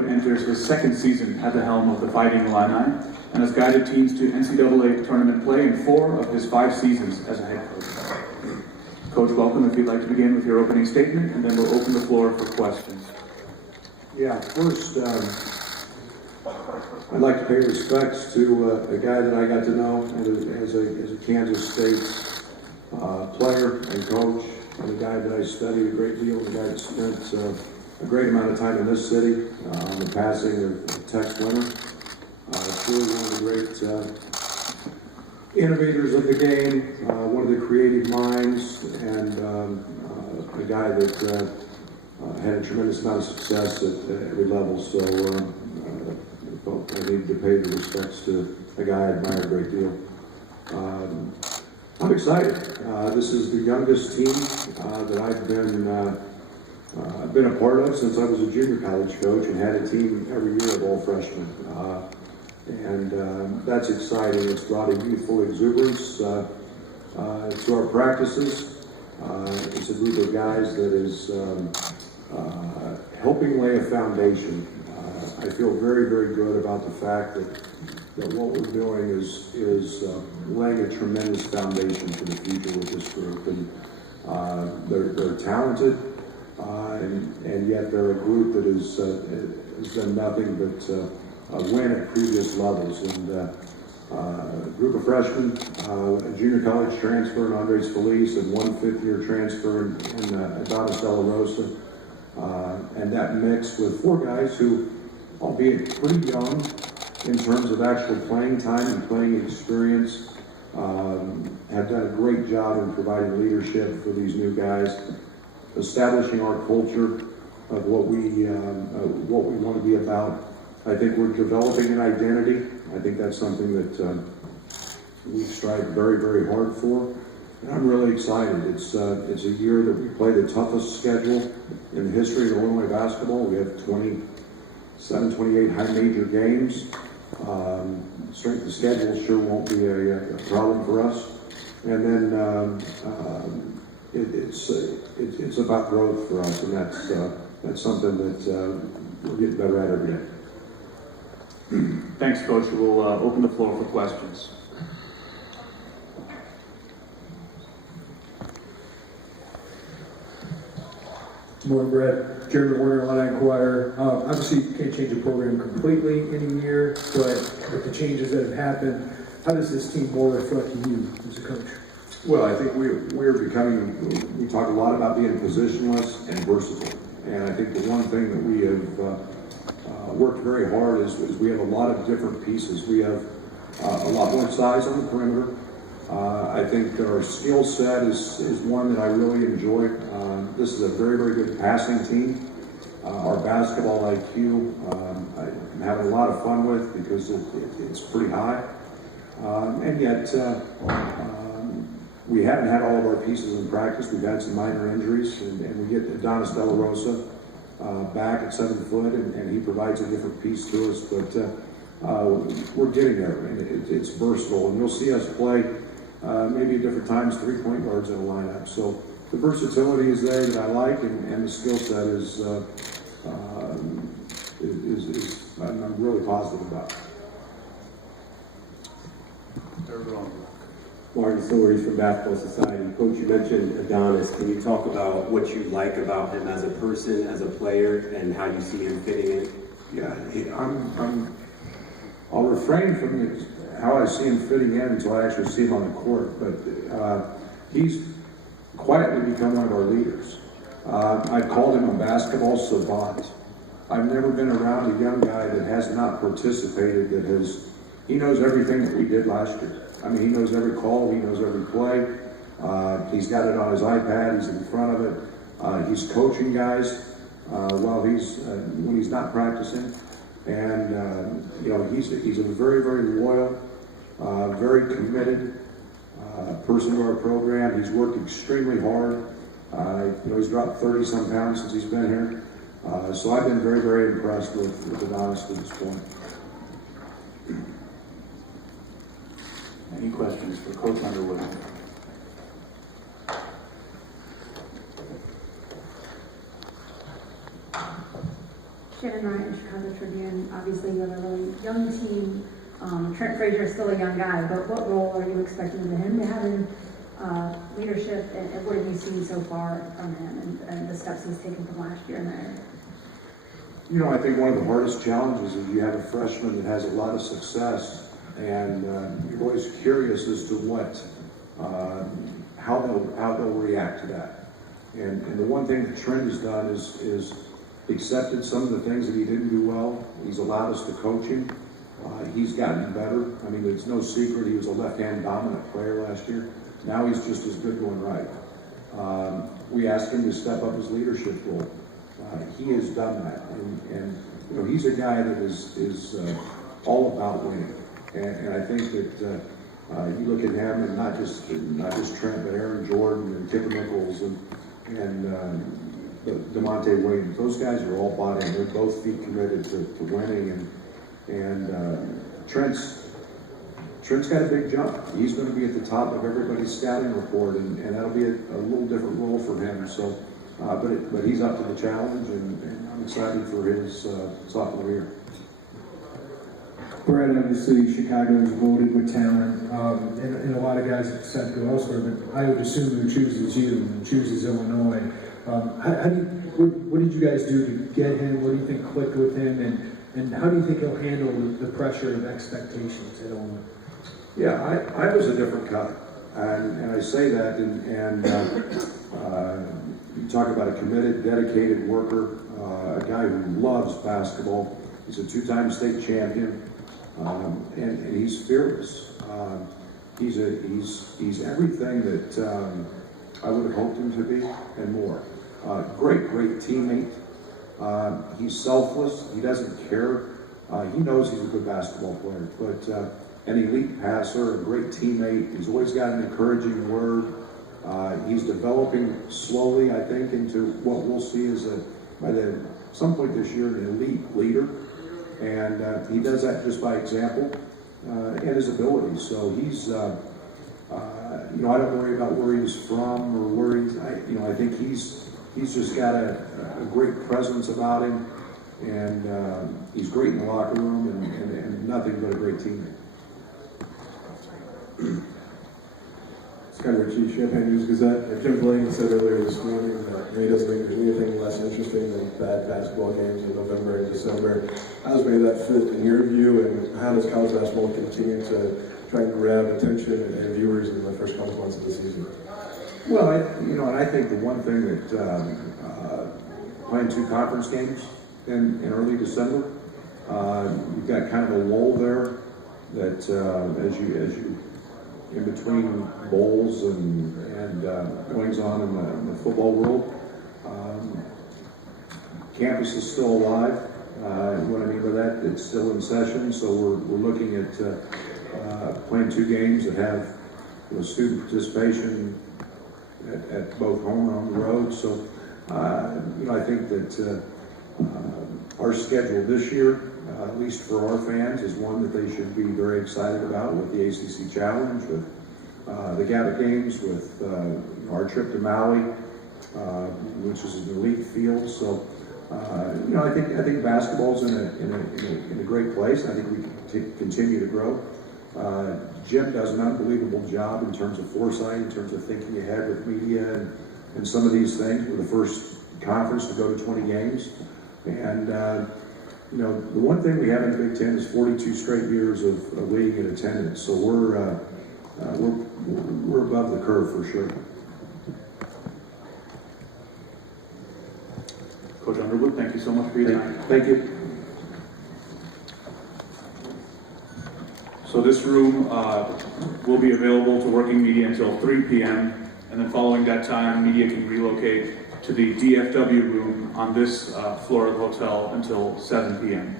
Underwood enters his second season at the helm of the Fighting Illini and has guided teams to NCAA tournament play in 4 of his 5 seasons as a head coach. Coach, welcome. If you'd like to begin with your opening statement, and then we'll open the floor for questions. Yeah, first, I'd like to pay respects to a guy that I got to know as a Kansas State player and coach, and a guy that I studied a great deal, and a guy that spent a great amount of time in this city on the passing of Tex Winter. Truly one of the great innovators of the game, one of the creative minds, and a guy that had a tremendous amount of success at every level. So I need to pay the respects to a guy I admire a great deal. I'm excited. This is the youngest team that I've been a part of since I was a junior college coach and had a team every year of all freshmen. And that's exciting. It's brought a youthful exuberance to our practices. It's a group of guys that is helping lay a foundation. I feel very, very good about the fact that what we're doing is laying a tremendous foundation for the future with this group. And they're talented, and yet they're a group that has done nothing but win at previous levels. And a group of freshmen, a junior college transfer in Andres Feliz, and 1 fifth-year transfer in Adonis De La Rosa, and that mix with 4 guys who, albeit pretty young in terms of actual playing time and playing experience, have done a great job in providing leadership for these new guys, establishing our culture of what we want to be about. I think we're developing an identity. I think that's something that we've strived very, very hard for. And I'm really excited. It's a year that we play the toughest schedule in the history of Illinois basketball. We have 27, 28 high major games. Strength of schedule sure won't be a problem for us. And then it's about growth for us, and that's something that we're getting better at every day. Thanks, Coach. We'll open the floor for questions. Good morning, Brett. Jeremy Warner, Illini Inquirer. Obviously, you can't change a program completely in a year, but with the changes that have happened, how does this team more reflect you as a coach? Well, I think we're becoming, we talk a lot about being positionless and versatile. And I think the one thing that we have worked very hard is we have a lot of different pieces. We have a lot more size on the perimeter. I think our skill set is one that I really enjoy. This is a very, very good passing team. Our basketball IQ, I'm having a lot of fun with because it's pretty high. And yet, we haven't had all of our pieces in practice. We've had some minor injuries, and we get Adonis De La Rosa back at 7 foot, and he provides a different piece to us. But we're getting there, and it's versatile. And you'll see us play maybe at different times 3-point guards in a lineup. So the versatility is there that I like, and the skill set is I'm really positive about. Martin Stories from Basketball Society. Coach, you mentioned Adonis. Can you talk about what you like about him as a person, as a player, and how you see him fitting in? Yeah, I'll refrain from how I see him fitting in until I actually see him on the court, but he's quietly become one of our leaders. I've called him a basketball savant. I've never been around a young guy that has not participated, he knows everything that we did last year. I mean, he knows every call, he knows every play. He's got it on his iPad, he's in front of it. He's coaching guys when he's not practicing. And, he's a very, very loyal, very committed person to our program. He's worked extremely hard. He's dropped 30-some pounds since he's been here. So I've been very, very impressed with Adonis to this point. Any questions for Coach Underwood? Shannon Ryan, Chicago Tribune. Obviously, you have a really young team. Trent Frazier is still a young guy, but what role are you expecting of him to have in leadership, and what have you seen so far from him and the steps he's taken from last year in that area? You know, I think one of the hardest challenges is you have a freshman that has a lot of success, and you're always curious as to how they'll react to that. And the one thing that Trent has done is accepted some of the things that he didn't do well. He's allowed us to coach him. He's gotten better. I mean, it's no secret he was a left-hand dominant player last year. Now he's just as good going right. We asked him to step up his leadership role. He has done that, and you know, he's a guy that is all about winning. And I think that you look at him, and not just Trent, but Aaron Jordan and Tipper Nichols and DeMonte Williams. Those guys are all bought in. They're both feet committed to winning, and Trent's got a big jump. He's going to be at the top of everybody's scouting report, and that'll be a little different role for him. So, but he's up to the challenge, and I'm excited for his sophomore year. Brett, obviously, Chicago is loaded with talent, and a lot of guys have decided to go elsewhere, but I would assume who chooses you and chooses Illinois. What did you guys do to get him? What do you think clicked with him, and how do you think he'll handle the pressure of expectations at Illinois? Yeah, I was a different cut, and I say that, and you talk about a committed, dedicated worker, a guy who loves basketball. He's a two-time state champion, and he's fearless. He's everything that I would have hoped him to be and more. Great teammate. He's selfless. He doesn't care. He knows he's a good basketball player, but an elite passer, a great teammate. He's always got an encouraging word. He's developing slowly, I think, into what we'll see as by some point this year, an elite leader. And he does that just by example and his abilities. So he's, you know, I don't worry about where he's from or where I think he's just got a great presence about him, and he's great in the locker room and nothing but a great teammate. Scott Ritchie, Champaign News-Gazette. Jim Blaine said earlier this morning that he doesn't think there's anything less interesting than bad basketball games in November and December. How does maybe that fit in your view, and how does college basketball continue to try and grab attention and viewers in the first couple months of the season? Well, and I think the one thing that playing two conference games in early December, you've got kind of a lull there that as you in between bowls and goings on in the football world. Campus is still alive. What I mean by that, it's still in session. So we're looking at playing two games that have student participation at both home and on the road. So I think that our schedule this year, at least for our fans, is one that they should be very excited about, with the ACC Challenge, with the Gavitt Games, with our trip to Maui, which is an elite field. So, I think basketball's in a great place. I think we can continue to grow. Jim does an unbelievable job in terms of foresight, in terms of thinking ahead with media and some of these things. We're the first conference to go to 20 games, and the one thing we have in the Big Ten is 42 straight years of leading in attendance. So we're above the curve for sure. Coach Underwood, thank you so much for your time. Thank you. So this room will be available to working media until 3 p.m. and then following that time, media can relocate to the DFW room on this floor of the hotel until 7 p.m.